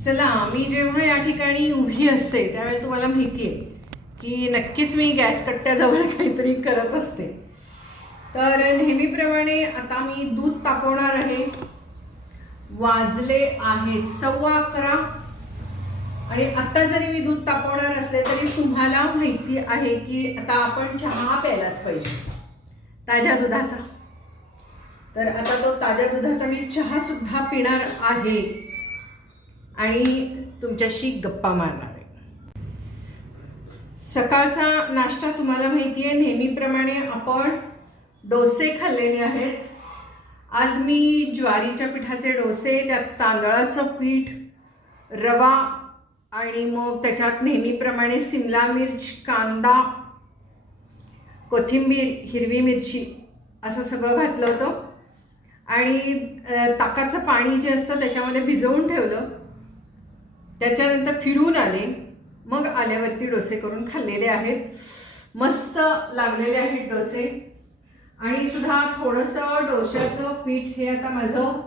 चला मी जेव्हा या ठिकाणी उभी असते त्यावेळेला तुम्हाला माहिती आहे की नक्कीच मी गॅस कट्ट्याजवळ काहीतरी करत असते. तर नेहमीप्रमाणे आता मी दूध तापवणार आहे. वाजले आहेत सव्वा अकरा. आणि आता जरी मी दूध तापवणार असले तरी तुम्हाला माहिती आहे की आता आपण चहा प्यायलाच पाहिजे. ताज्या दुधाचा. तर आता तो ताज्या दुधाचा मी चहा सुद्धा पिणार आहे. आणि तुमच्याशी गप्पा मारणार आहे. सकाळचा नाश्ता तुम्हाला माहिती आहे नेहमीप्रमाणे आपण डोसे खाल्लेले आहेत. आज मी ज्वारीच्या पिठाचे डोसे त्यात तांदळाचं पीठ रवा आणि मग त्याच्यात नेहमीप्रमाणे सिमला मिर्च कांदा कोथिंबीर हिरवी मिरची असं सगळं घातलं होतं. आणि ताकाचं पाणी जे असतं त्याच्यामध्ये भिजवून ठेवलं. त्याच्यानंतर फिरून आले. मग आल्यावरती डोसे करून खाल्लेले आहेत. मस्त लागलेले आहेत डोसे. आणि सुद्धा थोडंसं डोश्याचं पीठ हे आता माझं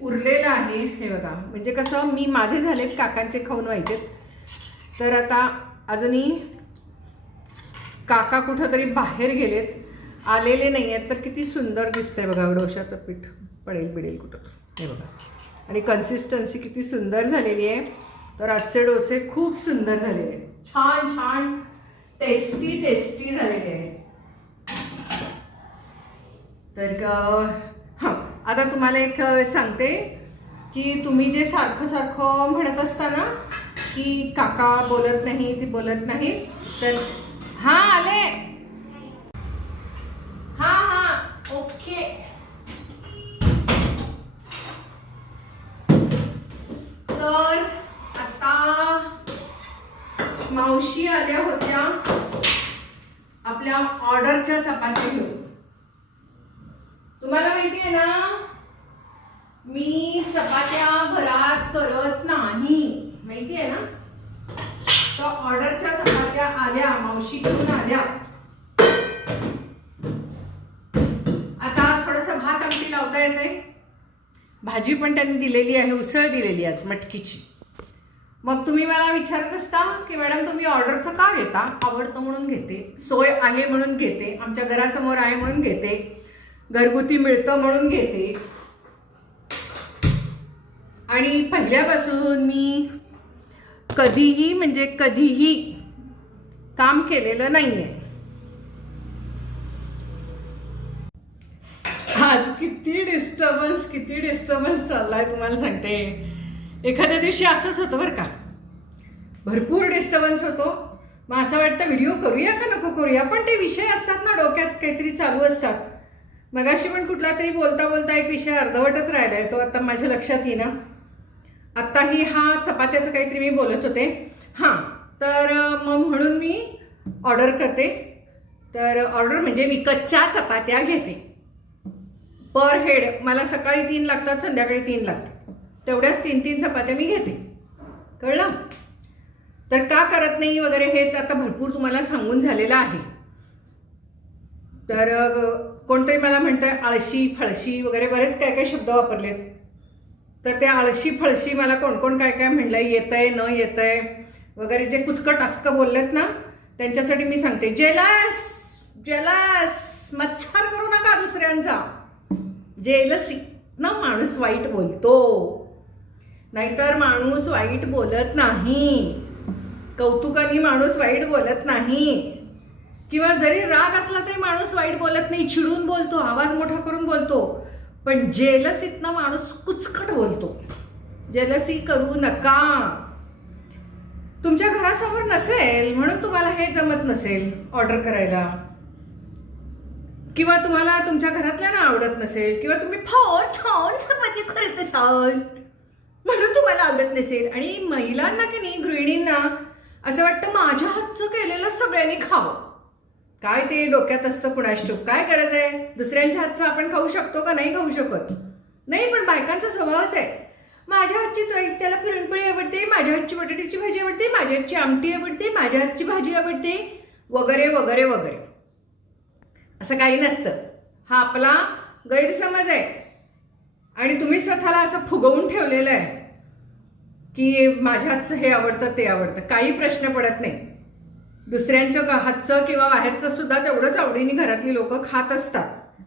उरलेलं आहे. हे बघा म्हणजे कसं मी माझे झालेत काकांचे खाऊन व्हायचे तर आता अजूनही काका कुठंतरी बाहेर गेलेत. आलेले नाही आहेत तर किती सुंदर दिसतंय बघा डोशाचं पीठ पडेल बिडेल कुठं हे बघा. आणि कन्सिस्टन्सी किती सुंदर झालेली आहे. तर आजचे डोसे खूप सुंदर झालेले आहेत. छान छान टेस्टी टेस्टी झालेले आहेत. तर हां आता तुम्हाला एक सांगते की तुम्ही जे सारखं सारखं म्हणत असता ना की काका बोलत नाही ती बोलत नाही तर हां आले. हां हां ओके. तर मावशी आल्या होत्या. आपल्या ऑर्डरच्या चपात्या घेऊन. तुम्हाला माहिती आहे ना मी चपात्या घरात करत नाही. माहिती आहे ना? तर ऑर्डरच्या चपात्या आल्या मावशी घेऊन आल्या. आता थोडंसं भात आमटी लावता येते भाजी पण त्यांनी दिलेली आहे उसळ दिलेली आहे आज मटकीची. मग तुम्ही मला विचारत असता की मॅडम तुम्ही ऑर्डरचं का घेता? आवडतं म्हणून घेते. सोय आहे म्हणून घेते. आमच्या घरासमोर आहे म्हणून घेते. घरगुती मिळतं म्हणून घेते. आणि पहिल्यापासून मी कधीही म्हणजे कधीही काम केलेलं नाही आहे आज किती डिस्टर्बन्स किती डिस्टर्बन्स चाललाय तुम्हाला सांगते. एखाद्या दिवशी असंच होतं बरं का. भरपूर डिस्टर्बन्स होतो. मग असं वाटतं व्हिडिओ करूया का नको करूया? पण ते विषय असतात ना डोक्यात काहीतरी चालू असतात. मगाशी पण कुठला तरी बोलता बोलता एक विषय अर्धवटच राहिला आहे तो आता माझ्या लक्षात येईना. आत्ताही हा चपात्याचं काहीतरी मी बोलत होते. हां तर मग म्हणून मी ऑर्डर करते. तर ऑर्डर म्हणजे विकतच्या चपात्या घेते. पर हेड मला सकाळी तीन लागतात संध्याकाळी तीन लागतात. तेवढ्याच तीन तीन चपात्या मी घेते. कळलं? तर का करत नाही वगैरे हे आता भरपूर तुम्हाला सांगून झालेलं आहे. तर कोणतरी मला म्हणतं आळशी फळशी वगैरे बरेच काय काय शब्द वापरलेत. तर त्या आळशी फळशी मला कोण कोण काय काय म्हणलं येतं आहे न येतं आहे वगैरे जे कुचकं टाचकं बोललेत ना त्यांच्यासाठी मी सांगते. जेलस जेलस मच्छर करू नका दुसऱ्यांचा. जेलसी. ना माणूस वाईट बोलतो. नाहीतर माणूस वाईट बोलत नाही. कौतुकाने माणूस वाईट बोलत नाही. किंवा जरी राग असला तरी माणूस वाईट बोलत नाही चिडून बोलतो आवाज मोठा करून बोलतो. पण जेलसीतनं माणूस कुचकट बोलतो. जेलसी करू नका. तुमच्या घरासमोर नसेल म्हणून तुम्हाला हे जमत नसेल ऑर्डर करायला. किंवा तुम्हाला तुमच्या घरातल्यांना आवडत नसेल किंवा तुम्ही फार छान चपाती करत असाल. म्हणून तुम्हाला आवडत नसेल. आणि महिलांना की नाही गृहिणींना? असं वाटतं माझ्या हातचं केलेलं सगळ्यांनी खावं. काय ते डोक्यात असतं कुणास काय गरज आहे? दुसऱ्यांच्या हातचं आपण खाऊ शकतो का नाही खाऊ शकत? नाही पण बायकांचा स्वभावच आहे. माझ्या हातची तो- त्याला पुरणपोळी आवडते माझ्या हातची बटाट्याची भाजी आवडते माझ्या हातची आमटी आवडते माझ्या हातची भाजी आवडते. वगैरे वगैरे वगैरे. असं काही नसतं. हा आपला गैरसमज आहे. आणि तुम्ही स्वतःला असं फुगवून ठेवलेलं आहे की माझ्याच हे आवडतं ते आवडतं. काही प्रश्न पडत नाही. दुसऱ्यांच्या हातचं किंवा बाहेरचं सुद्धा तेवढंच आवडीने घरातली लोक खात असतात.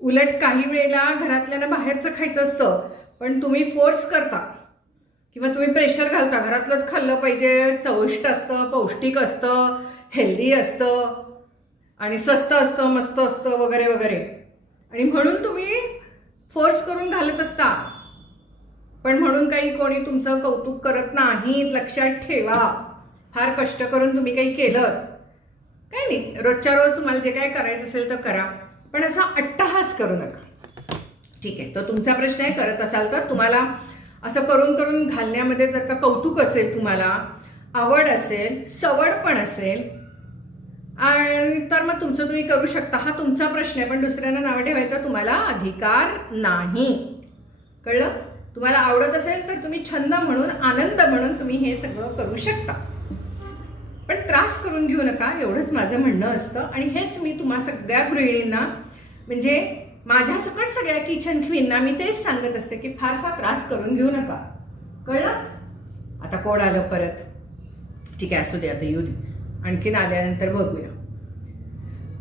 उलट काही वेळेला घरातल्यानं बाहेरचं खायचं असतं पण तुम्ही फोर्स करता. किंवा तुम्ही प्रेशर घालता. घरातलंच खाल्लं पाहिजे चविष्ट असतं पौष्टिक असतं हेल्दी असतं. आणि स्वस्त असतं मस्त असतं वगैरे वगैरे. आणि म्हणून तुम्ही फोर्स करून घालत असता. पण म्हणून काही कोणी तुमचं कौतुक करत नाहीत लक्षात ठेवा. फार कष्ट करून तुम्ही काही केलं. काही नाही रोजच्या रोज तुम्हाला जे काय करायचं असेल तर करा. पण असा अट्टहास करू नका. ठीक आहे तो तुमचा प्रश्न आहे करत असाल तर तुम्हाला असं करून करून घालण्यामध्ये जर का कौतुक असेल तुम्हाला आवड असेल सवड पण असेल आणि तर मग तुमचं तुम्ही करू शकता. हा तुमचा प्रश्न आहे पण दुसऱ्यांना नावं ठेवायचा तुम्हाला अधिकार नाही. कळलं? तुम्हाला आवडत असेल तर तुम्ही छंद म्हणून आनंद म्हणून तुम्ही हे सगळं करू शकता. पण त्रास करून घेऊ नका एवढंच माझं म्हणणं असतं. आणि हेच मी तुम्हा सगळ्या गृहिणींना म्हणजे माझ्या सकट सगळ्या किचन क्वीनना मी तेच सांगत असते की फारसा त्रास करून घेऊ नका. कळलं? आता कोण आलं परत? ठीक आहे असू दे आता येऊ दे. आणखीन आल्यानंतर बघूया.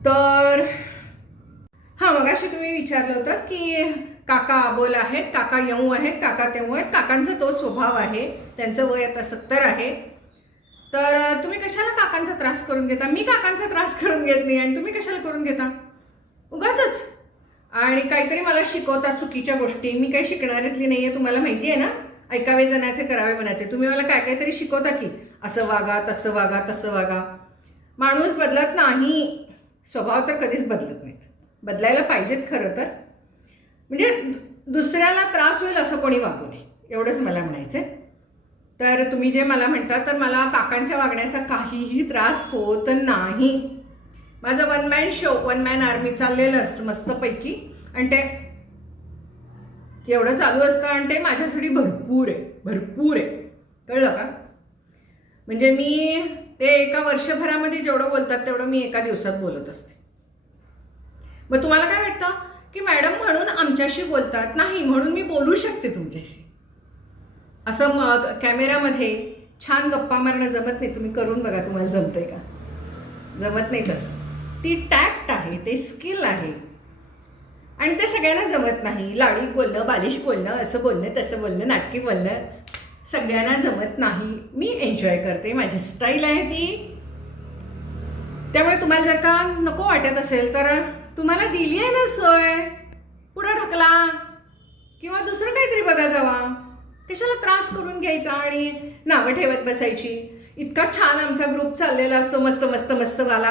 तर हां मग अशी तुम्ही विचारलं होतं की काका अबोल आहेत काका यऊ आहेत काका तेऊ आहेत. काकांचा तो स्वभाव आहे त्यांचं वय आता सत्तर आहे. तर तुम्ही कशाला काकांचा त्रास करून घेता? मी काकांचा त्रास करून घेत नाही आणि तुम्ही कशाला करून घेता? उगाच आणि काहीतरी मला शिकवता चुकीच्या गोष्टी. मी काही शिकणाऱ्यातली नाही आहे तुम्हाला माहिती आहे ना? ऐकावे जणाचे करावे मनाचे. तुम्ही मला काय काहीतरी शिकवता की असं वागा तसं वागा तसं वागा. माणूस बदलत नाही. स्वभाव तर कधीच बदलत नाहीत. बदलायला पाहिजेत खरं तर. म्हणजे दुसऱ्याला त्रास होईल असं कोणी वागू नये. एवढंच मला म्हणायचं आहे तर तुम्ही जे मला म्हणता तर मला काकांच्या वागण्याचा काहीही त्रास होत नाही. माझं one man show one man army चाललेलं असतं मस्तपैकी. आणि ते एवढं चालू असतं आणि ते माझ्यासाठी भरपूर आहे. भरपूर आहे. कळलं का? म्हणजे मी ते एका वर्षभरामध्ये जेवढं बोलतात तेवढं मी एका दिवसात बोलत असते. मग तुम्हाला काय वाटतं? की मॅडम म्हणून आमच्याशी बोलतात? नाही म्हणून मी बोलू शकते तुमच्याशी. असं मग कॅमेऱ्यामध्ये छान गप्पा मारणं जमत नाही. तुम्ही करून बघा तुम्हाला जमतंय का? जमत नाही तसं. ती टॅक्ट आहे ते स्किल आहे. आणि ते सगळ्यांना जमत नाही. लाडीत बोलणं बालिश बोलणं असं बोलणं तसं बोलणं नाटकी बोलणं. सगळ्यांना जमत नाही. मी एन्जॉय करते. माझी स्टाईल आहे ती. त्यामुळे तुम्हाला जर का नको वाटत असेल तर तुम्हाला दिली आहे ना सोय. पुढं ढकला. किंवा दुसरं काहीतरी बघा जावा. कशाला त्रास करून घ्यायचा आणि नावं ठेवत बसायची? इतका छान आमचा ग्रुप चाललेला असतो मस्त मस्त मस्त वाला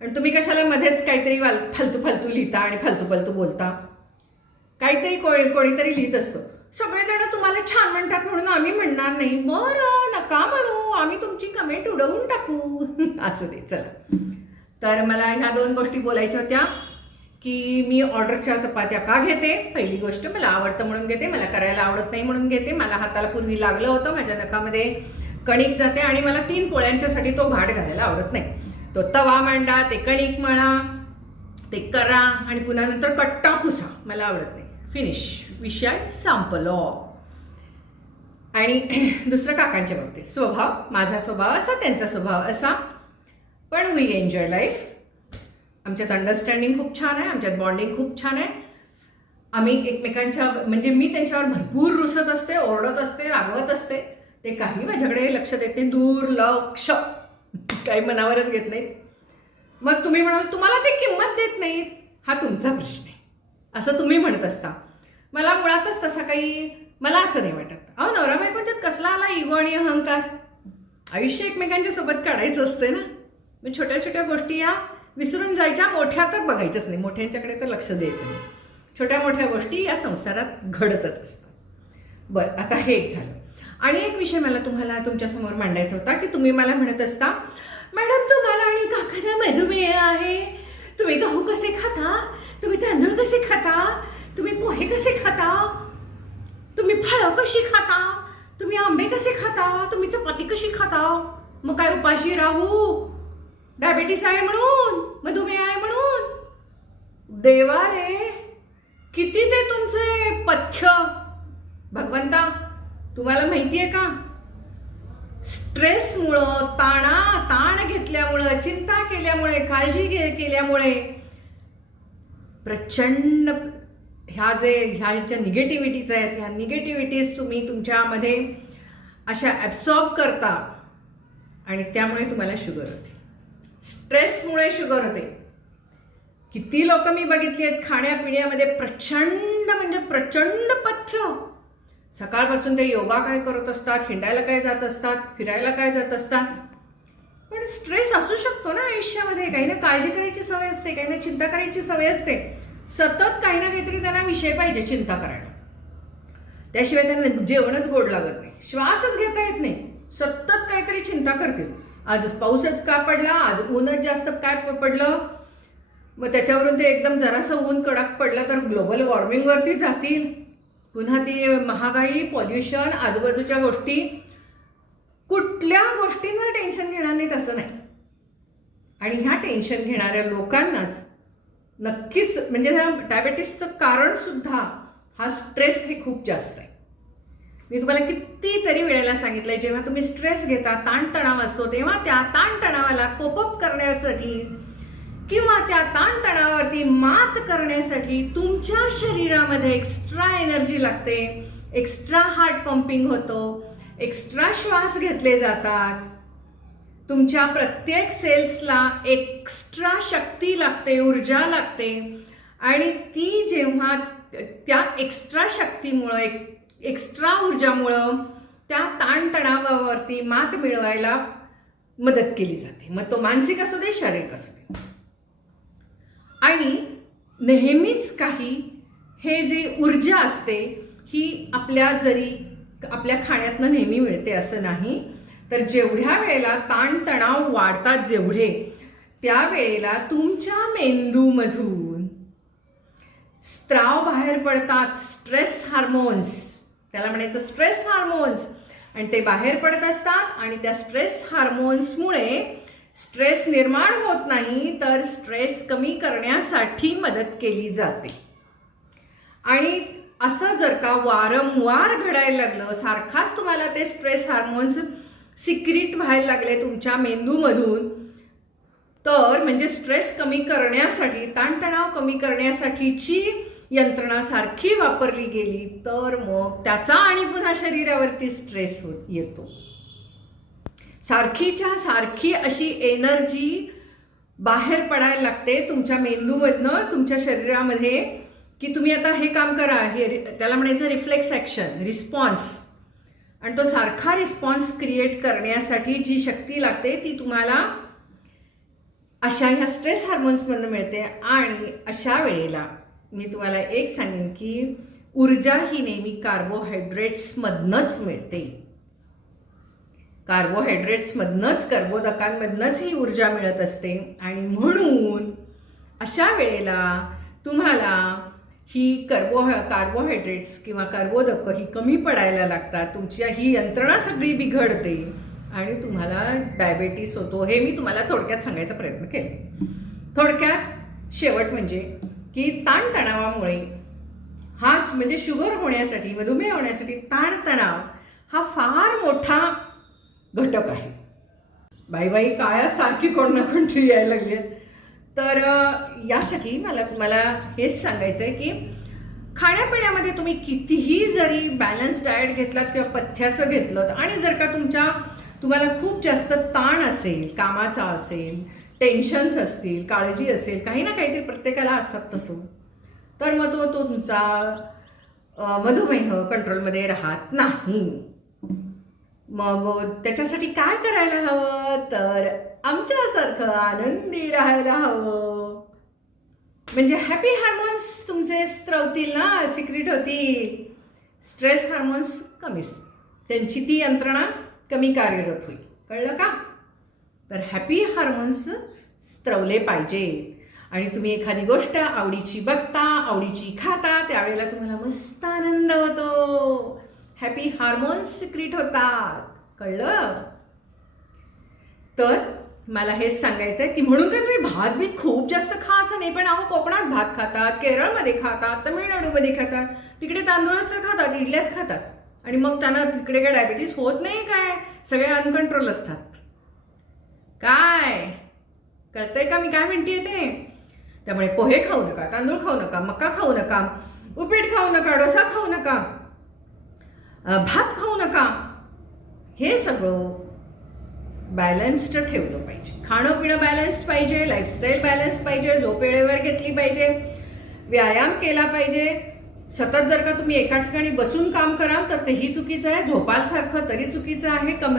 आणि तुम्ही कशाला मध्येच काहीतरी वाल फालतू फालतू लिहिता आणि फालतू फालतू बोलता. काहीतरी कोणी कोणीतरी लिहित असतो. सगळेजण तुम्हाला छान म्हणतात म्हणून आम्ही म्हणणार नाही. बरं नका म्हणू. आम्ही तुमची कमेंट उडवून टाकू. असं दे चला. तर मला ह्या दोन गोष्टी बोलायच्या होत्या की मी ऑर्डरच्या चपात्या का घेते? पहिली गोष्ट मला आवडतं म्हणून घेते मला करायला आवडत नाही म्हणून घेते. मला हाताला पूर्वी लागलं होतं माझ्या नखामध्ये कणिक जाते आणि मला तीन पोळ्यांच्यासाठी तो घाट घालायला आवडत नाही. तो तवा मांडा ते कणिक म्हणा ते करा आणि पुन्हा नंतर कट्टा पुसा मला आवडत नाही. फिनिश विषय संपलो. आणि दुसरं काकांच्या बाबतीत. स्वभाव माझा स्वभाव असा त्यांचा स्वभाव असा. पण वी एन्जॉय लाईफ आमच्यात अंडरस्टँडिंग खूप छान आहे आमच्यात बॉन्डिंग खूप छान आहे. आम्ही एकमेकांच्या म्हणजे मी त्यांच्यावर भरपूर रुसत असते ओरडत असते रागवत असते. ते काही माझ्याकडे लक्ष देत नाही. दुर्लक्ष. काही मनावरच घेत नाहीत मग तुम्ही म्हणाल तुम्हाला ते किंमत देत नाहीत. हा तुमचा प्रश्न. असं तुम्ही म्हणत असता. मला मुळातच तसा काही मला असं नाही वाटत. अहो नवरा बायकोच्यात कसला आला इगो आणि अहंकार? आयुष्य एकमेकांच्या सोबत काढायचं असते ना? मग छोट्या छोट्या गोष्टी या विसरून जायच्या मोठ्या तर बघायच्याच नाही. मोठ्यांच्याकडे तर लक्ष द्यायचं नाही. छोट्या मोठ्या गोष्टी या संसारात घडतच असतात. बरं आता हे एक झालं. आणि एक विषय मला तुम्हाला तुमच्यासमोर मांडायचा होता की तुम्ही मला म्हणत असता मॅडम तुम्हाला आणि काकाला मधुमेह आहे. तुम्ही गहू कसे खाता? तुम्ही तांदूळ कसे खाता? तुम्ही पोहे कसे खाता? तुम्ही फळं कशी खाता? तुम्ही आंबे कसे खाता? तुम्ही चपाती कशी खाता? मग काय उपाशी राहू? डायबेटीस आहे म्हणून मधुमेह आहे म्हणून. देवा रे किती ते तुमचे पथ्य. भगवंता तुम्हाला माहिती आहे का? स्ट्रेसमुळं ताणा ताण घेतल्यामुळं चिंता केल्यामुळे काळजी घे केल्यामुळे प्रचंड ह्या जे ह्या ज्या निगेटिव्हिटीज आहेत ह्या निगेटिव्हिटीज तुम्ही तुमच्यामध्ये अशा ॲब्सॉर्ब करता आणि त्यामुळे तुम्हाला शुगर होते. स्ट्रेसमुळे शुगर होते. किती लोक मी बघितली आहेत खाण्यापिण्यामध्ये प्रचंड म्हणजे प्रचंड पथ्य. सकाळपासून ते योगा काय करत असतात हिंडायला काय जात असतात फिरायला काय जात असतात. पण स्ट्रेस असू शकतो ना आयुष्यामध्ये. काही ना काळजी करायची सवय असते काही ना चिंता करायची सवय असते. सतत काही ना काहीतरी त्यांना विषय पाहिजे चिंता करायला. त्याशिवाय त्यांना जेवणच गोड लागत नाही. श्वासच घेता येत नाही. सतत काहीतरी चिंता करतील. आज पाऊसच का पडला? आज ऊनच जास्त काय पडलं? मग त्याच्यावरून ते एकदम जरासं ऊन कडक पडलं तर ग्लोबल वॉर्मिंगवरती जातील. पुन्हा ती महागाई पॉल्युशन आजूबाजूच्या गोष्टी. कुठल्या गोष्टींवर टेन्शन घेणार नाहीत असं नाही. आणि ह्या टेन्शन घेणाऱ्या लोकांनाच नक्कीच म्हणजे ह्या डायबेटीसचं कारण सुद्धा हा स्ट्रेस हे खूप जास्त आहे. मी तुम्हाला कितीतरी वेळेला सांगितलं आहे जेव्हा तुम्ही स्ट्रेस घेता ताणतणाव असतो तेव्हा त्या ताणतणावाला कोपअप करण्यासाठी किंवा त्या ताणतणावावरती मात करण्यासाठी तुमच्या शरीरामध्ये एक्स्ट्रा एनर्जी लागते. एक्स्ट्रा हार्ट पंपिंग होतो. एक्स्ट्रा श्वास घेतले जातात. तुमच्या प्रत्येक सेल्सला एक्स्ट्रा शक्ती लागते ऊर्जा लागते. आणि ती जेव्हा त्या एक्स्ट्रा शक्तीमुळं एक एक्स्ट्रा ऊर्जामुळं त्या ताणतणावावरती मात मिळवायला मदत केली जाते. मग तो मानसिक असू दे शारीरिक असू दे. आणि नेहमीच काही हे जी ऊर्जा असते ही आपल्या जरी आपल्या खाण्यातनं नेहमी मिळते असं नाही. तर जेवढ्या वेळेला ताणतणाव वाढतात जेवढे त्या वेळेला तुमच्या मेंदूमधून स्त्राव बाहेर पडतात स्ट्रेस हार्मोन्स त्याला म्हणायचं स्ट्रेस हार्मोन्स आणि ते बाहेर पडत असतात आणि त्या स्ट्रेस हार्मोन्समुळे स्ट्रेस निर्माण होत नाही तर स्ट्रेस कमी करण्यासाठी मदत केली जाते. आणि असं जर का वारंवार घडायला लागलं सारखाच तुम्हाला ते स्ट्रेस हार्मोन्स सिक्रिट व्हायला लागले तुमच्या मेंदूमधून. तर म्हणजे स्ट्रेस कमी करण्यासाठी ताणतणाव कमी करण्यासाठीची यंत्रणा सारखी वापरली गेली तर मग त्याचा आणि पुन्हा शरीरावरती स्ट्रेस होत येतो. सारखीच्या सारखी अशी एनर्जी बाहेर पडायला लागते तुमच्या मेंदूमधनं तुमच्या शरीरामध्ये की तुम्ही आता हे काम करा हे त्याला म्हणायचं रिफ्लेक्स ॲक्शन रिस्पॉन्स आणि तो सारखा रिस्पॉन्स क्रिएट करण्यासाठी जी शक्ती लागते ती तुम्हाला अशा ह्या स्ट्रेस हार्मोन्समधनं मिळते. आणि अशा वेळेला मी तुम्हाला एक सांगेन की ऊर्जा ही नेहमी कार्बोहायड्रेट्समधनंच मिळते. कार्बोहायड्रेट्समधनंच कर्बोदकांमधनंच ही ऊर्जा मिळत असते. आणि म्हणून अशा वेळेला तुम्हाला ही कार्बोह कार्बोहायड्रेट्स किंवा कार्बोदकं ही कमी पडायला लागतात. तुमची ही यंत्रणा सगळी बिघडते आणि तुम्हाला डायबेटीस होतो हे मी तुम्हाला थोडक्यात सांगायचा प्रयत्न केला. थोडक्यात शेवट म्हणजे की ताणतणावामुळे हा म्हणजे शुगर होण्यासाठी मधुमेह होण्यासाठी ताणतणाव हा फार मोठा घटक आहे. बाई बाई काळात सारखी कोण ना कोणतरी यायला लागली आहे. तर यासाठी मला तुम्हाला हेच सांगायचं आहे की खाण्यापिण्यामध्ये तुम्ही कितीही जरी बॅलन्स डाएट घेतलात किंवा पथ्याचं घेतलं आणि जर का तुमच्या तुम्हाला खूप जास्त ताण असेल कामाचा असेल टेन्शन्स असतील काळजी असेल काही ना काहीतरी प्रत्येकाला असतात तसं तर मग तो तो तुमचा मधुमेह कंट्रोलमध्ये राहत नाही. मग त्याच्यासाठी काय करायला हवं? तर आमच्यासारखं आनंदी राहायला हवं. म्हणजे हॅपी हार्मोन्स तुमचे स्त्रवतील ना सिक्रेट होतील. स्ट्रेस हार्मोन्स कमी त्यांची ती यंत्रणा कमी कार्यरत होईल. कळलं का? तर हॅपी हार्मोन्स स्त्रवले पाहिजे. आणि तुम्ही एखादी गोष्ट आवडीची बघता आवडीची खाता त्यावेळेला तुम्हाला मस्त आनंद होतो. हॅपी हार्मोन्स सिक्रीट होतात. कळलं? तर मला हेच सांगायचं आहे की म्हणून काय तुम्ही भात बीत खूप जास्त खा असं नाही पण अहो कोकणात भात खातात केरळमध्ये खातात तमिळनाडूमध्ये खातात तिकडे तांदूळच तर खातात इडल्याच खातात. आणि मग त्यांना तिकडे काय डायबिटीस होत नाही काय? सगळे अनकंट्रोल असतात. काय? कळतंय का मी काय म्हणते ते? त्यामुळे पोहे खाऊ नका तांदूळ खाऊ नका मका खाऊ नका उपीट खाऊ नका डोसा खाऊ नका. भात खाऊ नका. हे सगळं बॅलन्स्ड ठेवलं पाहिजे. खाणं पिणं बॅलन्स्ड पाहिजे लाईफस्टाईल बॅलन्स पाहिजे झोप वेळेवर घेतली पाहिजे व्यायाम केला पाहिजे. सतत जर का तुम्ही एका ठिकाणी बसून काम कराल तर तेही चुकीचं आहे. झोपासारखं तरी चुकीचं आहे. कम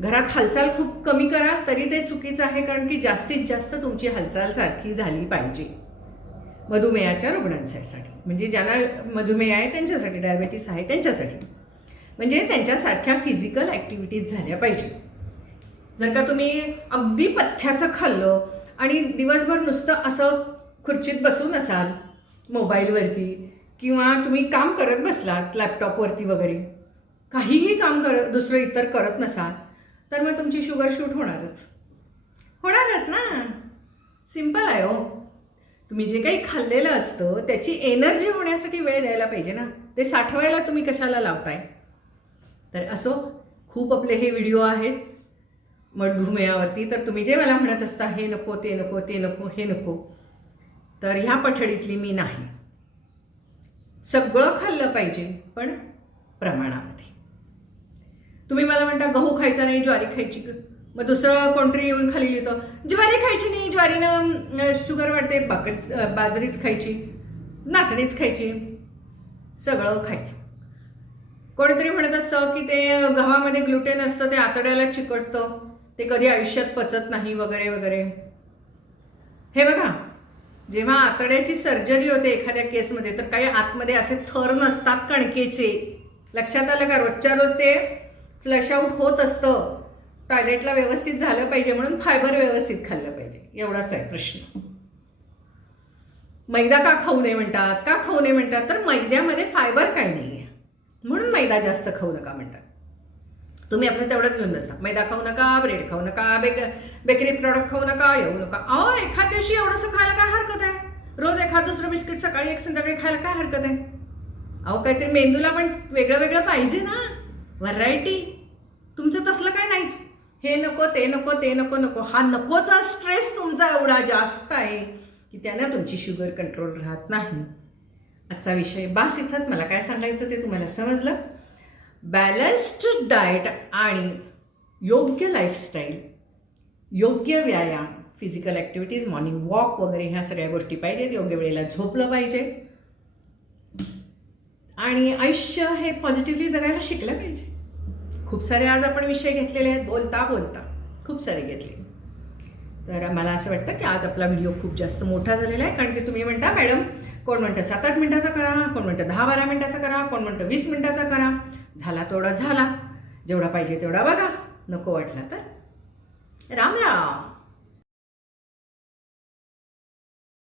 घरात हालचाल खूप कमी कराल तरी ते चुकीचं आहे कारण की जास्तीत जास्त तुमची हालचाल सारखी झाली पाहिजे. मधुमेहाच्या रुग्णांसाठी. म्हणजे ज्यांना मधुमेह आहे त्यांच्यासाठी डायबेटीस आहे त्यांच्यासाठी. म्हणजे त्यांच्यासारख्या फिजिकल ॲक्टिव्हिटीज झाल्या पाहिजे. जर का तुम्ही अगदी पथ्याचं खाल्लं आणि दिवसभर नुसतं असं खुर्चीत बसून असाल मोबाईलवरती किंवा तुम्ही काम करत बसलात लॅपटॉपवरती वगैरे काहीही काम करत दुसरं इतर करत नसाल तर मग तुमची शुगर शूट होणारच. होणारच ना. सिंपल आहे हो. तुम्ही जे काही खाल्लेलं असतं त्याची एनर्जी होण्यासाठी वेळ द्यायला पाहिजे ना. ते साठवायला तुम्ही कशाला लावताय? तर असो खूप आपले हे व्हिडिओ आहेत मधुमेहावरती. तर तुम्ही जे मला म्हणत असता हे नको ते नको ते नको हे नको तर ह्या पठडीतली मी नाही. सगळं खाल्लं पाहिजे पण प्रमाणामध्ये. तुम्ही मला म्हणता गहू खायचा नाही ज्वारी खायची. मग दुसरं कोणतरी येऊन खाली लिहितं ज्वारी खायची नाही ज्वारीनं शुगर वाढते बाकरीच बाजरीच खायची नाचणीच खायची सगळं खायचं. कोणीतरी म्हणत असतं की ते गव्हामध्ये ग्लुटेन असतं ते आतड्याला चिकटतं ते कधी आयुष्यात पचत नाही वगैरे वगैरे. हे बघा जेव्हा आतड्याची सर्जरी होते एखाद्या केसमध्ये तर काही आतमध्ये असे थर नसतात कणकेचे. लक्षात आलं का? रोजच्या रोज ते फ्लश आऊट होत असतं. टॉयलेटला व्यवस्थित झालं पाहिजे म्हणून फायबर व्यवस्थित खाल्लं पाहिजे. एवढाच आहे प्रश्न. मैदा का खाऊ नये म्हणतात? का खाऊ नये म्हणतात? तर मैद्यामध्ये फायबर काही नाही आहे म्हणून मैदा जास्त खाऊ नका म्हणतात. तुम्ही आपलं तेवढंच घेऊन बसता मैदा खाऊ नका ब्रेड खाऊ नका बेक बेकरी प्रॉडक्ट खाऊ नका येऊ नका. अहो एखाद दिवशी एवढंसं खायला काय हरकत आहे? रोज एखाद दुसरं बिस्किट सकाळी एक संध्याकाळी खायला काय हरकत आहे? अहो काहीतरी मेंदूला पण वेगळं वेगळं पाहिजे ना. व्हरायटी तुमचं तसलं काय नाहीच. हे नको ते नको ते नको नको. हा नकोचा स्ट्रेस तुमचा एवढा जास्त आहे की त्यानं तुमची शुगर कंट्रोल राहत नाही. आजचा विषय. बास इथंच मला काय सांगायचं ते तुम्हाला समजलं? बॅलन्स्ड डाएट आणि योग्य लाईफस्टाईल योग्य व्यायाम फिजिकल ॲक्टिव्हिटीज मॉर्निंग वॉक वगैरे ह्या सगळ्या गोष्टी पाहिजेत. योग्य वेळेला झोपलं पाहिजे. आणि आयुष्य हे पॉझिटिव्हली जगायला शिकलं पाहिजे. खूप सारे आज आपण विषय घेतलेले आहेत. बोलता बोलता खूप सारे घेतले. तर मला असं वाटतं की आज आपला व्हिडिओ खूप जास्त मोठा झालेला आहे. कारण की तुम्ही म्हणता मॅडम कोण म्हणतं सात आठ मिनटाचा करा कोण म्हणतं दहा बारा मिनटाचा करा कोण म्हणतं वीस मिनटाचा करा. झाला तेवढा झाला. जेवढा पाहिजे तेवढा बघा. नको वाटला तर. राम राम